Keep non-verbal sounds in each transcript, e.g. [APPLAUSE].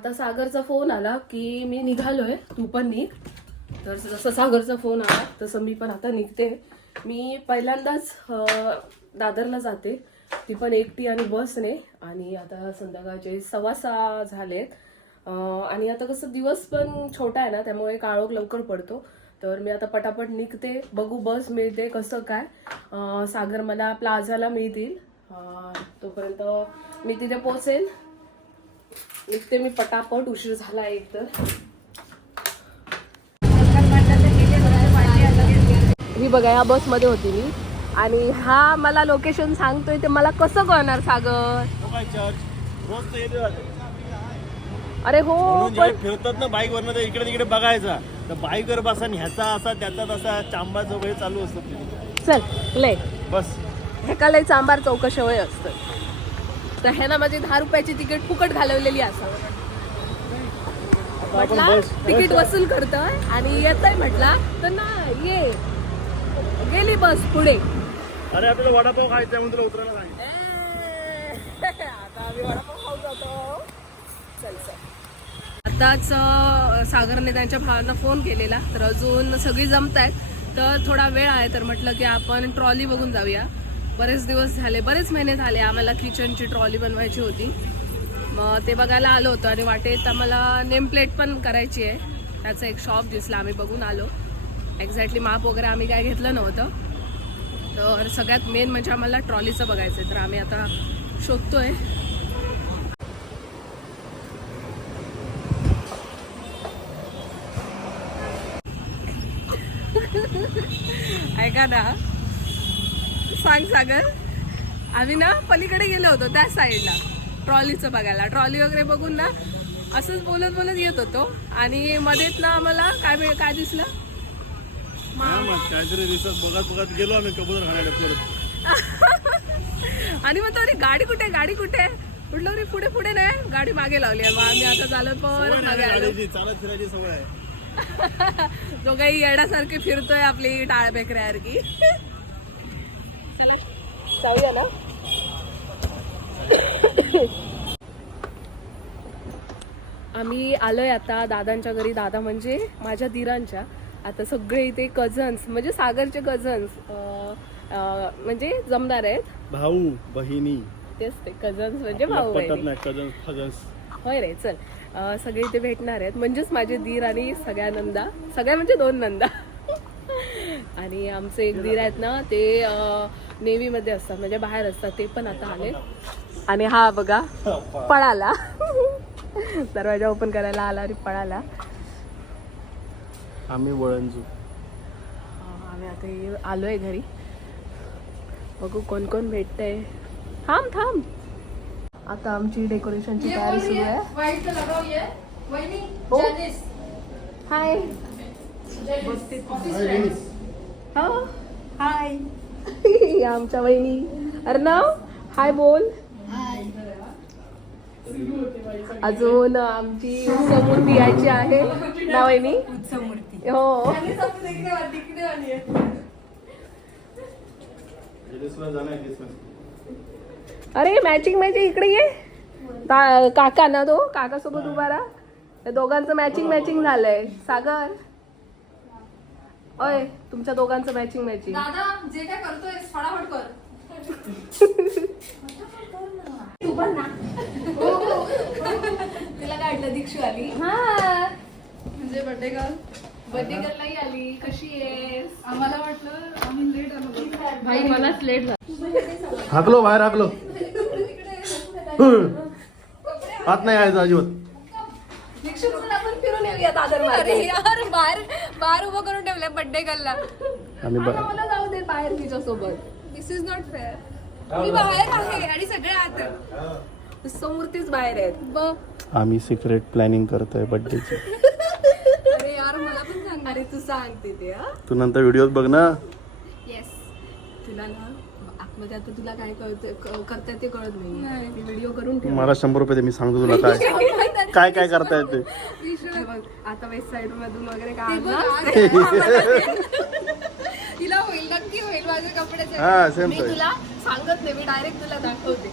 आता सागरचा फोन आला की मी निघालोय तू पण निघ. तर जसं सागरचा फोन आला तसं मी पण आता निघते. मी पहिल्यांदाच दादरला जाते. ती पण एकटी आणि बसने. आणि आता संध्याकाळचे सव्वा सहा झालेत. आणि आता कसं दिवस पण छोटा आहे ना त्यामुळे काळोख लवकर पडतो. तर मी आता पटापट निघते. बघू बस मिळते कसं काय. सागर मला प्लाझाला मिळतील. तोपर्यंत मी तिथे पोचेल. निघते मी पटापट उशीर झाला एक तर ही बघा या बसमध्ये होती मी. आणि हा मला लोकेशन सांगतोय ते मला कसं कळणार सागर. अरे हो फिरतात ना बाईक वरनं इकडे तिकडे बघायचा. तर बाईक वर बसा ह्याचा असा त्याचा तसा चांबा वगैरे चालू असतं. चल लय बस. ह्याका लय चांबार चौकशी वय असतं. तर ह्यानं माझी दहा रुपयाची तिकीट फुकट घालवलेली असा. आता आपण म्हटला तिकीट वसूल करतोय आणि येतोय म्हटला तर ना ये. गेली बस पुढे. अरे आपल्याला वडापाव खायचा म्हणून तुला उतरायला सांगितलं आता आम्ही वडापाव खाऊ जातो. चल चल. आताच सागरने त्यांच्या भावांना फोन केलेला तर अजून सगळी जमत आहेत तर थोडा वेळ आहे तर म्हटलं की आपण ट्रॉली बघून जाऊया. बरेच दिवस झाले बरेच महिने झाले आम्हाला किचनची ट्रॉली बनवायची होती. मग ते बघायला आलो होतो आणि वाटेत आम्हाला नेमप्लेट पण करायची आहे. त्याचं एक शॉप दिसला आम्ही बघून आलो. एक्झॅक्टली माप वगैरे आम्ही काय घेतलं नव्हतं. तर सगळ्यात मेन म्हणजे आम्हाला ट्रॉलीचं बघायचं आहे तर आम्ही आता शोधतोय. [LAUGHS] ऐका ना. सांग सागर. आम्ही ना पलीकडे गेलो होतो त्या साईडला. ट्रॉलीचं बघायला. ट्रॉली वगैरे बघून ना असंच बोलत बोलत येत होतो. आणि मध्येच ना आम्हाला काय मिळ- काय दिसलं? मग काहीतरी दिवसात बघत बघत गेलो आम्ही कबूतर खाण्याला फिरत [LAUGHS] आणि मग तो अरे गाडी कुठे गाडी कुठे? म्हटलं अरे पुढे पुढे नाही. गाडी मागे लावली आहे. मग आम्ही आता चालत परत मागे आलो. चालत फिरायची सवय आहे. [LAUGHS] जो काही येण्यासारखी फिरतोय आपली टाळ बेकऱ्यासारखी जाऊया ना. आम्ही आलोय आता दादांच्या घरी. दादा म्हणजे माझ्या दिरांच्या. आता सगळे इथे कझन्स म्हणजे सागरचे कझन्स म्हणजे जमदार आहेत. भाऊ बहिणी. तेच ते कझन्स म्हणजे भाऊ फजन्स होय रे चल. सगळे इथे भेटणार आहेत. म्हणजेच माझे दीर आणि सगळ्या नंदा. सगळ्या म्हणजे दोन नंदा. आणि आमचे एक दीर आहेत ना ते नेव्ही मध्ये असतात म्हणजे बाहेर असतात ते पण आता आले. आणि हा बघा पळाला. दरवाजा ओपन करायला आला आणि पळाला. आम्ही वळंजू आम्ही आता ये- आलोय घरी. बघू कोण कोण भेटतंय. थांब थांब. आता आमची डेकोरेशनची तयारी सुरू आहे. हो. हाय हो? हाय [LAUGHS] आमच्या वहिनी. अर्णव हाय बोल. अजून आमची समूर्ती यायची आहे. ना वहिनी? हो. अरे मॅचिंग मॅचिंग इकडे ये. काका ना तो काका सोबत उभा राहा. दोघांचं मॅचिंग मॅचिंग झालंय. सागर. ओय तुमच्या दोघांचं मॅचिंग मॅचिंग दादा जे काय करतोय फटाफट कर. तिला काय वाटलं दीक्षू आली? म्हणजे बर्थडे गर्ल बर्थडे नाही आली. कशी आहेस? आम्हाला वाटलं आम्ही लेट आलो भाई मलाच लेट झाला. हाकलो बाहेर हाकलो. हात नाही यायचं अजिबात. दीक्षू आपण फिरून येऊया दादर अरे. यार बाहेर बाहेर उभं करून ठेवलंय बर्थडे गर्लला आम्ही आता मला जाऊ दे बाहेर तिच्या सोबत दिस इज नॉट फेअर मी बाहेर आहे आणि सगळे आत समूर्तीच बाहेर आहेत. बघ. आम्ही सिक्रेट प्लॅनिंग करतोय बर्थडेची अरे यार मला पण सांग. अरे तू सांग तिथे हा. तू नंतर व्हिडिओ बघ ना. येस तुला ना आता तुला काय कळत करताय ते कळत नाही. मी व्हिडिओ करून ठेव मला शंभर रुपये दे मी सांगतो तुला काय. काय काय करता येते? हे बघ, आता वेस्ट साइड मधून वगैरे काय? तिला [LAUGHS] होईल नक्की होईल माझ्या कपड्याचं. हा सेम मी तुला सांगत नाही मी डायरेक्ट तुला दाखवते.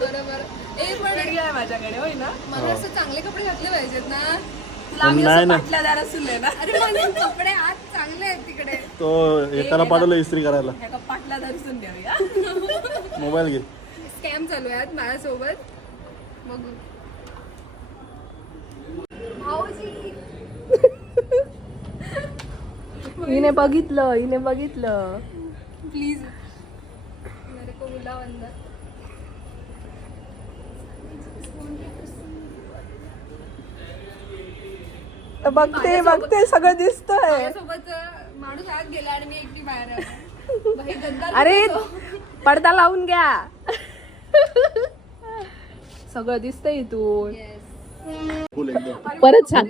बरोबर. ए पण माझ्याकडे होय ना? मला असं चांगले कपडे घातले पाहिजेत ना. नाही ना. अरे कपडे आज चांगले आहेत तिकडे. तो एकाला पाठवलं इस्त्री करायला. एका पाटल्या धरसून देऊया. मोबाईल घे. स्कॅम चालू आहेत माझ्यासोबत. बघू. भाऊजी. हिने बघितलं हिने बघितलं. प्लीज मेरे को बुलाओ तर बघते बघते सगळं दिसतंय. माझ्यासोबत अं, माणूस आत गेला आणि मी एकटी बाहेर आले. बाई, गद्दार अरे. पडदा लावून घ्या. सगळं दिसतंय इथून. Yes. फुल एकदम. परत सांग.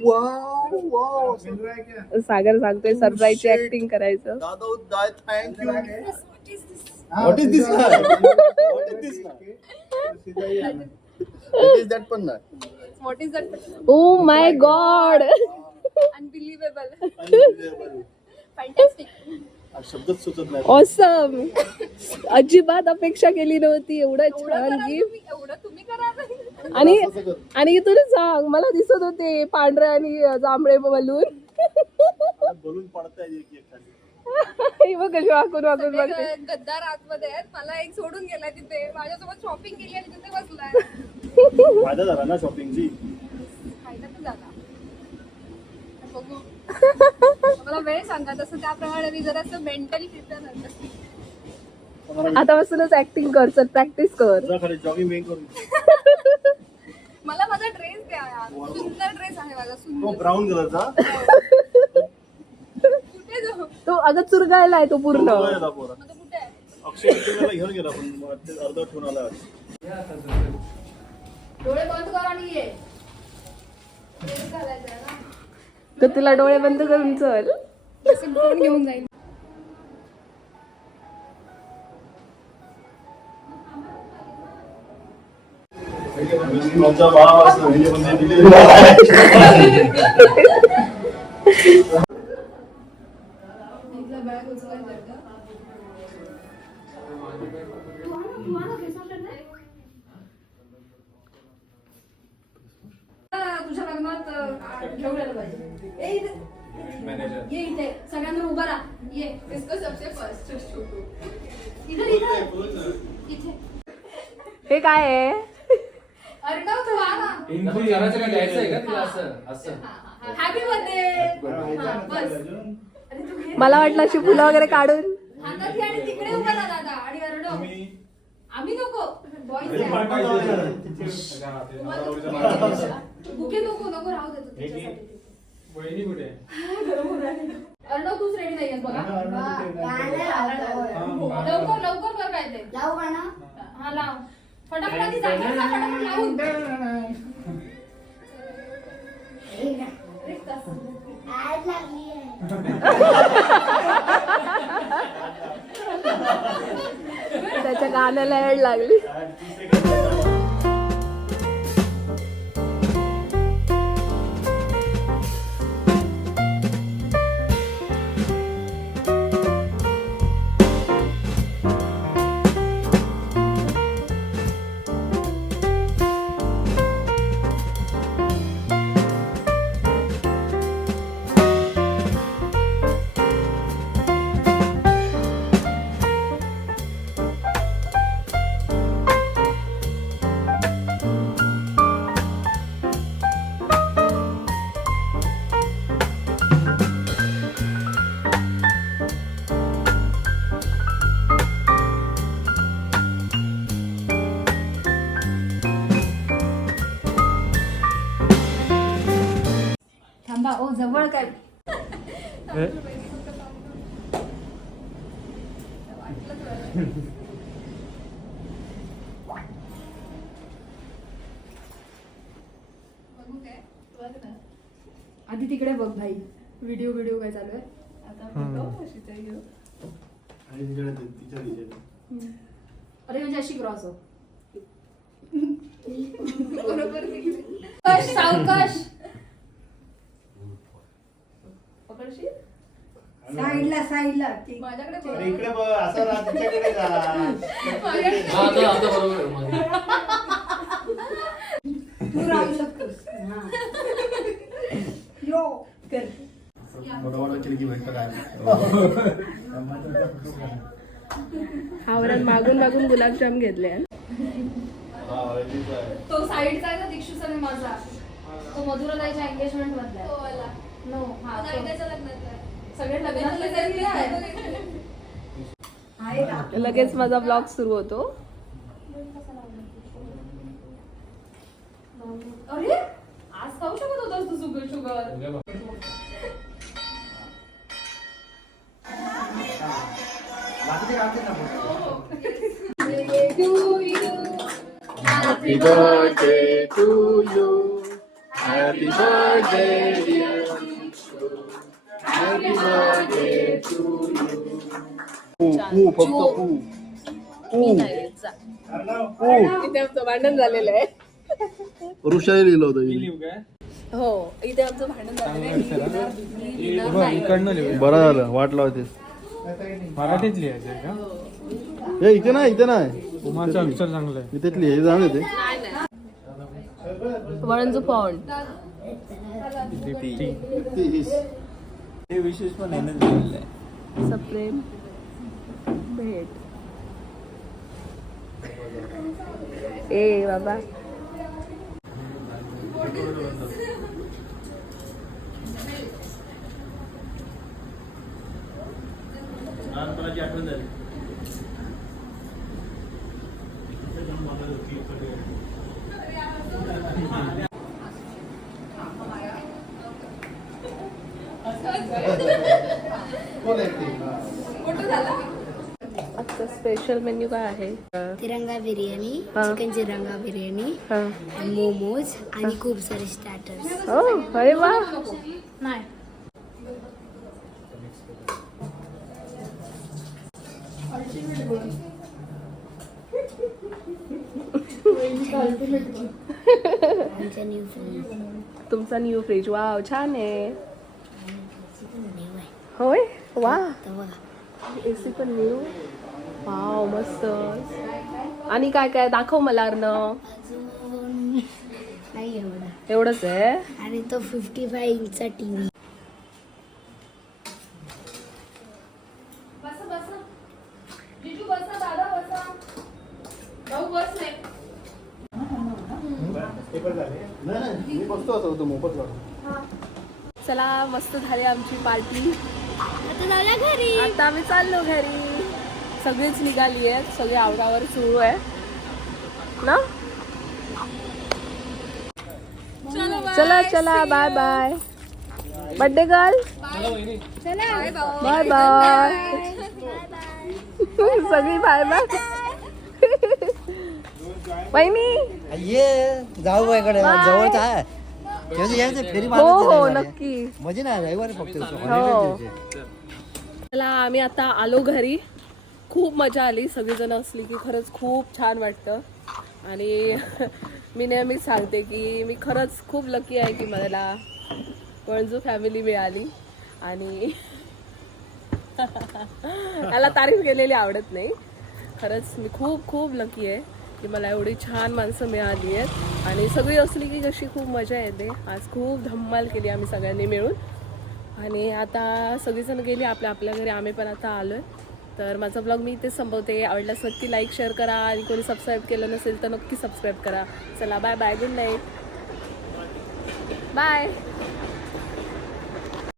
सागर सांगतोय सरप्राईजची ऍक्टिंग करायचं. दादा what is this what is this it is that पण नाही. What is that? Oh my god Unbelievable. Unbelievable. Fantastic. हा शब्दच सुचत नाही. ऑसम अजिबात अपेक्षा केली नव्हती. एवढं छान गिफ्ट तुम्ही, एवढं तुम्ही करा. आणि असं कर. आणि इथून सांग मला दिसत होते पांढरे आणि जांभळे बलून आता बोलून पडताय एक एक खाली. ही बघ कशी वाकून वाकून बघते. सगळे गद्दार आतमध्ये आहेत. मला एक सोडून गेलाय तिथे. माझ्यासोबत शॉपिंग केली आणि तिथे बसलाय. फायदा झाला ना शॉपिंगची बघू. मला वेळ सांगा तसं त्याप्रमाणे मी जरा मेंटली प्रिपेअर झालं आतापासूनच ऍक्टिंग कर चल प्रॅक्टिस कर. जा खाली जॉगिंग वेग करून. मला माझा ड्रेस द्या यार. सुंदर ड्रेस आहे माझा सुंदर. ब्राऊन कलरचा कुठे जाऊ तो अगं चुरगायला आहे तो पूर्ण. पोरा. मग तो कुठे आहे? अक्षय तृतीयेला घेऊन गेला पण मग ते अर्ध ठेवून आला डोळे बंद कर आणि ये. घालायचा. तर तुला डोळे बंद करून चल. असं घेऊन जाईल तुमचा भाव असं म्हणजे पण घेऊन यायला पाहिजे ए, इथे. ये इथे. सगळ्यांना उभा राहा. ये. इसको सबसे फर्स्ट छोटू इधर इधर इथे हे काय आहे? अर्णव तू आ ना इनपुट करायचं का द्यायचं आहे का तिला असं? असं. हॅपी बर्थडे बस. अरे तू घे. मला वाटलं अशी फुलं वगैरे काढून. हातात घे आणि तिकडे उभा राहा दादा आणि अर्णव. आम्ही नको. बॉईज बुके नको नको राहू देतो तिच्यासाठी वहिनी कुठे? अर्णव तूच रेडी नाहीयेस बघा. लवकर लवकर कर काय ते. हा लाव. फटाफट आधी जागा ना, फटाफट लावून. रिक्त असं. त्याच्या गाण्याला एड लागली. ओ जवळ काय? आधी तिकडे बघ भाई. व्हिडिओ व्हिडिओ काय चालू आहे. अरे म्हणजे अशी क्रॉस हो. [LAUGHS] सावकाश सावकाश पकडशील साईडला ती. माझ्याकडे बघ. अरे इकडे बघ असं राहा तिच्याकडे जा. माझ्याकडे हा आता आता बरोबर आहे. तू राहू शकतोस. हा. यो. कर. आवरात मागून मागून गुलाबजाम घेतले. तो साईडचा आहे ना दीक्षू सर माझा. तो मधुराताईच्या एंगेजमेंट मधला नो हा तो. लग्नातले आहे. आहे का लगेच माझा ब्लॉग सुरू होतो अरे आज खाऊ शकत होतास तू sugar sugar Happy birthday to you. Happy birthday, dear पू फक्त पू इथे आमचं भांडण झालेलं आहे. ऋषाही लिहिलं होतं हो इथे आमचं भांडण झालेलं आहे. बरं झालं वाट लावतेस मराठीत लिहायचंय का? हे इथे नाही इथे नाही. उमाचं अक्षर चांगलं आहे. इथेच लिहि हे जाऊ दे वळणचं पॉन्ड हे विशेष पण आहे सप्रेम. भेट. ए बाबा. लहानपणाची आठवण झाली. आजचा स्पेशल मेन्यू काय आहे? तिरंगा बिर्याणी. चिकन चिरंगा बिर्याणी मोमोज आणि खूप सारे स्टार्टर्स हो अरे वा. नाही. तुमचा न्यू फ्रीज वाव छान आहे. होय? वा. एसी पण न्यू वाव मस्त. आणि काय काय? दाखव मला अर्णव. अजून नाही एवढा एवढंच आहे? आणि तो फिफ्टी फाय इंचचा टीव्ही बस बस. जिजू बस ना दादा बस. भाऊ बस नाही. मी बसतो असं होतो मोफत वाटत चला मस्त झाली आमची पार्टी. आता घरी. आता आम्ही चाललो घरी. सगळीच निघाली आहेत. सगळे आवरावर सुरू आहे. ना? चला चला bye bye birthday girl bye bye सगळी बाय बाय ये जाऊ बाईकडे. जवळच आहे. हो हो. नक्की. म्हणजे नाही रविवारी फक्त हो. चला आम्ही आता आलो घरी. खूप मजा आली सगळीजण असली की खरंच खूप छान वाटतं. आणि [LAUGHS] मी नेहमीच सांगते की मी खरंच खूप लकी आहे की मला पणजू फॅमिली मिळाली. आणि [LAUGHS] मला तारीफ केलेली आवडत नाही. खरंच मी खूप खूप लकी आहे की मला एवढी छान माणसं मिळाली आहेत. आणि सगळी असली की कशी खूप मजा येते. आज खूप धम्माल केली आम्ही सगळ्यांनी मिळून. आणि आता सगळीजण गेली आपल्या आपल्या घरी. आम्ही पण आता आलो आहे तर माझा ब्लॉग मी इथेच संपवते. आवडल्यास नक्की लाईक शेअर करा. आणि कोणी सबस्क्राईब केलं नसेल तर नक्की सबस्क्राईब करा. चला bye bye good night bye